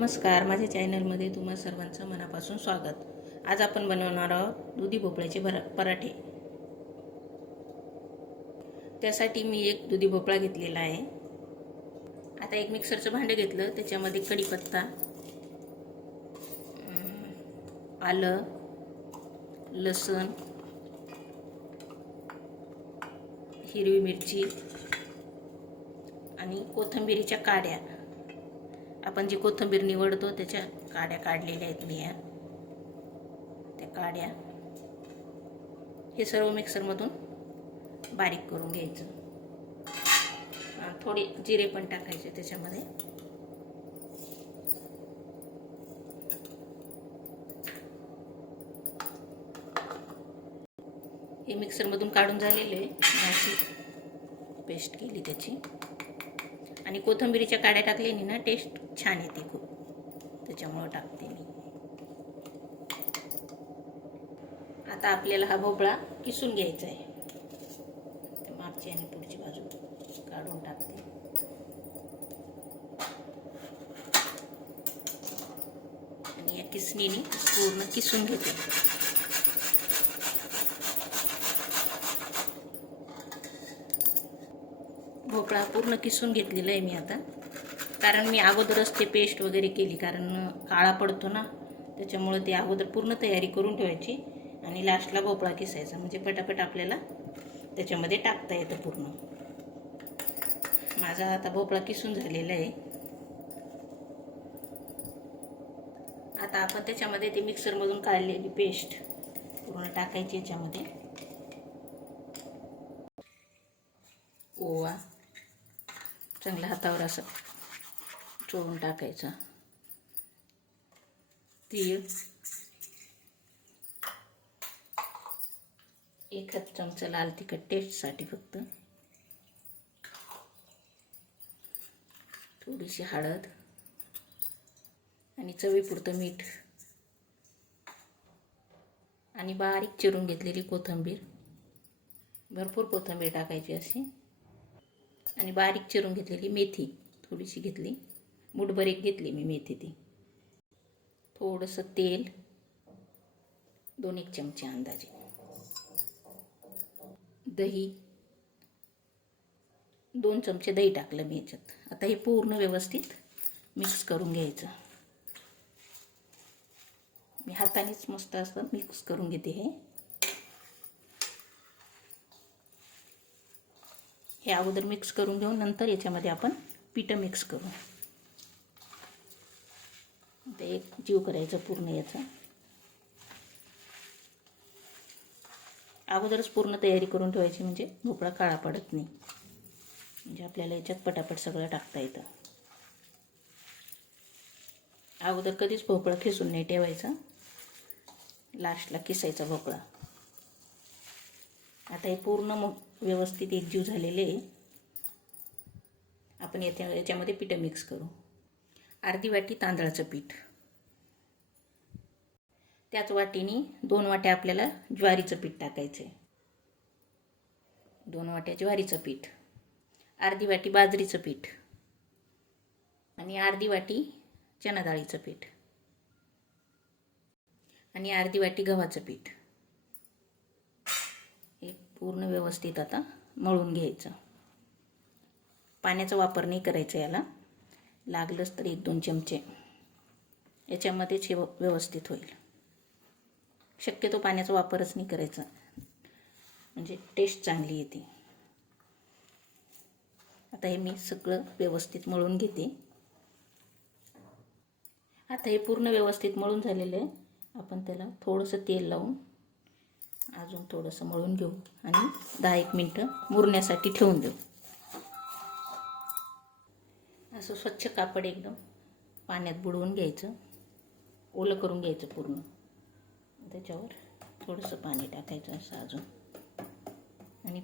नमस्कार माझ्या चॅनलमध्ये तुम्हा सर्वांचं मनापासून स्वागत. आज आपण बनवणार आहोत दुधी भोपळ्याचे भरा पराठे. त्यासाठी मी एक दुधी भोपळा घेतलेला आहे. आता एक मिक्सरचं भांडं घेतलं त्याच्यामध्ये कढीपत्ता आलं लसूण हिरवी मिरची आणि कोथिंबिरीच्या काड्या. आपण जी कोथिंबीर निवडतो त्याच्या काड्या काढलेल्या आहेत मी या. त्या काड्या हे सर्व मिक्सरमधून बारीक करून घ्यायचं. थोडे जिरे पण टाकायचे त्याच्यामध्ये. हे मिक्सरमधून काढून झालेले आहे. पेस्ट केली त्याची. आणि कोथिंबिरीच्या काड्या टाकल्याने ना टेस्ट छान येते खूप. त्याच्यामुळं टाकते मी. आता आपल्याला हा भोपळा किसून घ्यायचा आहे. ते मागची आणि पुढची बाजू काढून टाकते. आणि या किसणीने पूर्ण किसून घेते. भोपळा पूर्ण किसून घेतलेला आहे मी आता. कारण मी अगोदरच ते पेस्ट वगैरे केली कारण काळा पडतो ना त्याच्यामुळं ते अगोदर पूर्ण तयारी करून ठेवायची आणि लास्टला भोपळा किसायचा. म्हणजे पटापट आपल्याला त्याच्यामध्ये टाकता येतं पूर्ण. माझा आता भोपळा किसून झालेला आहे. आता आपण त्याच्यामध्ये ते मिक्सरमधून काढलेली पेस्ट पूर्ण टाकायची याच्यामध्ये. ओवा. चांगल्या हातावर असं चोळून टाकायचं. तीळ. एखाद चमचा लाल तिखट टेस्टसाठी फक्त. थोडीशी हळद. आणि चवीपुरतं मीठ. आणि बारीक चिरून घेतलेली कोथिंबीर. भरपूर कोथिंबीर टाकायची अशी. आणि बारीक चिरून घेतलेली मेथी थोडीशी घेतली. मुठभर एक घेतली मी मेथी ती. थोडंसं तेल दोन एक चमचे अंदाजे. दही दोन चमचे दही टाकलं मी याच्यात. आता हे पूर्ण व्यवस्थित मिक्स करून घ्यायचं. मी हातानेच मस्त असं मिक्स करून घेते हे. हे अगोदर मिक्स करून घेऊन नंतर याच्यामध्ये आपण पिठं मिक्स करू. ते एक जीव करायचं पूर्ण याचा. अगोदरच पूर्ण तयारी करून ठेवायची म्हणजे भोपळा काळा पडत नाही. म्हणजे आपल्याला याच्यात पटापट सगळं टाकता येतं. अगोदर कधीच भोपळा खिसून नाही ठेवायचा. लास्टला किसायचा भोपळा. आता हे पूर्ण मग व्यवस्थित एकजीव झालेले आहे. आपण याच्या याच्यामध्ये पिठं मिक्स करू. अर्धी वाटी तांदळाचं पीठ. त्याच वाटीने दोन वाट्या आपल्याला ज्वारीचं पीठ टाकायचं आहे दोन वाट्या ज्वारीचं पीठ. अर्धी वाटी बाजरीचं पीठ. आणि अर्धी वाटी चणाडाळीचं पीठ. आणि अर्धी वाटी गव्हाचं पीठ. पूर्ण व्यवस्थित आता मळून घ्यायचं. पाण्याचा वापर नाही करायचा याला. लागलंच तर एक दोन चमचे. याच्यामध्येच हे व्यवस्थित होईल. शक्यतो पाण्याचा वापरच नाही करायचा. म्हणजे टेस्ट चांगली येते. आता हे मी सगळं व्यवस्थित मळून घेते. आता हे पूर्ण व्यवस्थित मळून झालेलं आहे. आपण त्याला थोडंसं तेल लावून अजून थोडंसं मळून घेऊ आणि दहा एक मिनटं मुरण्यासाठी ठेवून देऊ. असं स्वच्छ कापड एकदम पाण्यात बुडवून घ्यायचं. ओलं करून घ्यायचं पूर्ण. त्याच्यावर थोडंसं पाणी टाकायचं असं अजून. आणि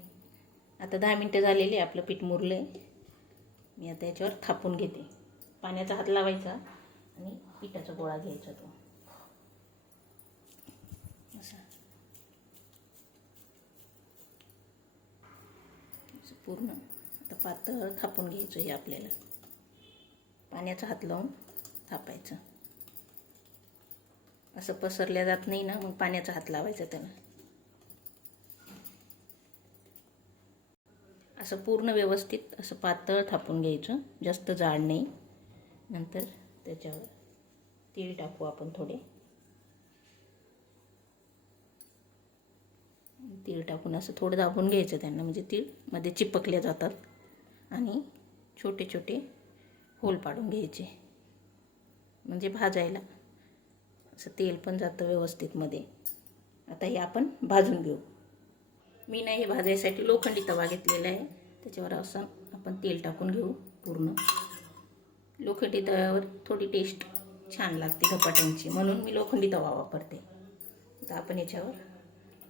आता दहा मिनटं झालेली आपलं पीठ मुरलं आहे मी आता याच्यावर थापून घेते. पाण्याचा हात लावायचा आणि पिठाचा गोळा घ्यायचा तो असा असं पूर्ण. आता पातळ थापून घ्यायचं हे आपल्याला. पाण्याचा हात लावून थापायचं. असं पसरल्या जात नाही ना मग पाण्याचा हात लावायचा त्याला असं पूर्ण व्यवस्थित असं पातळ थापून घ्यायचं. जास्त जाड नाही. नंतर त्याच्यावर तीळ टाकू आपण थोडे. तीळ टाकून असं थोडं दाबून घ्यायचं त्यांना म्हणजे तीळमध्ये चिपकल्या जातात. आणि छोटे छोटे होल पाडून घ्यायचे. म्हणजे भाजायला. असं तेल पण जातं व्यवस्थितमध्ये आता हे आपण भाजून घेऊ. मी नाही हे भाजायसाठी लोखंडी तवा घेतलेला आहे. त्याच्यावर असं आपण तेल टाकून घेऊ पूर्ण. लोखंडी तव्यावर थोडी टेस्ट छान लागते धपाट्यांची म्हणून मी लोखंडी तवा वापरते. आता आपण याच्यावर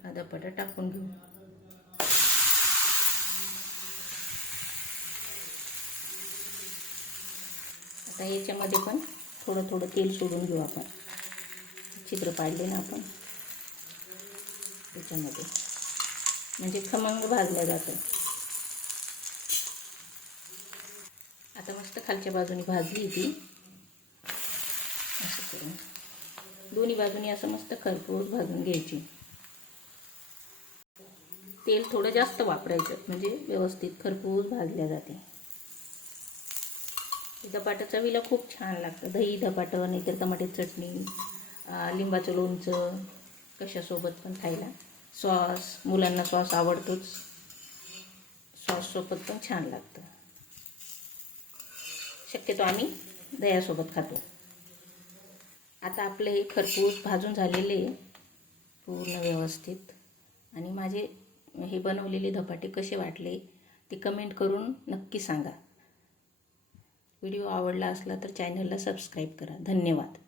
हा धपाटा टाकून घेऊ. आता याच्यामध्ये पण थोडं थोडं तेल सोडून घेऊ आपण. छिद्र पाडले ना आपण. त्याच्यामध्ये म्हणजे खमंग भाजलं जातं. आता मस्त खालच्या बाजूने भाजली ती. असं करून. दोन्ही बाजूनी असं मस्त खरपूर भाजून घ्यायची. तेल थोडं जास्त वापरायचं म्हणजे व्यवस्थित खरपूस भाजल्या जाते. धपाटा चवीला खूप छान लागतं. दही धपाटं नाहीतर टमाटे चटणी लिंबाचं लोणचं कशासोबत पण खायला. सॉस मुलांना सॉस आवडतोच. सॉससोबत पण छान लागतं. शक्यतो आम्ही दह्यासोबत खातो. आता आपले हे खरपूस भाजून झालेले पूर्ण व्यवस्थित. आणि माझे हे बनवलेले धपाटे कसे वाटले ते कमेंट करून नक्की सांगा. व्हिडिओ आवडला असला तर चॅनलला सबस्क्राईब करा. धन्यवाद.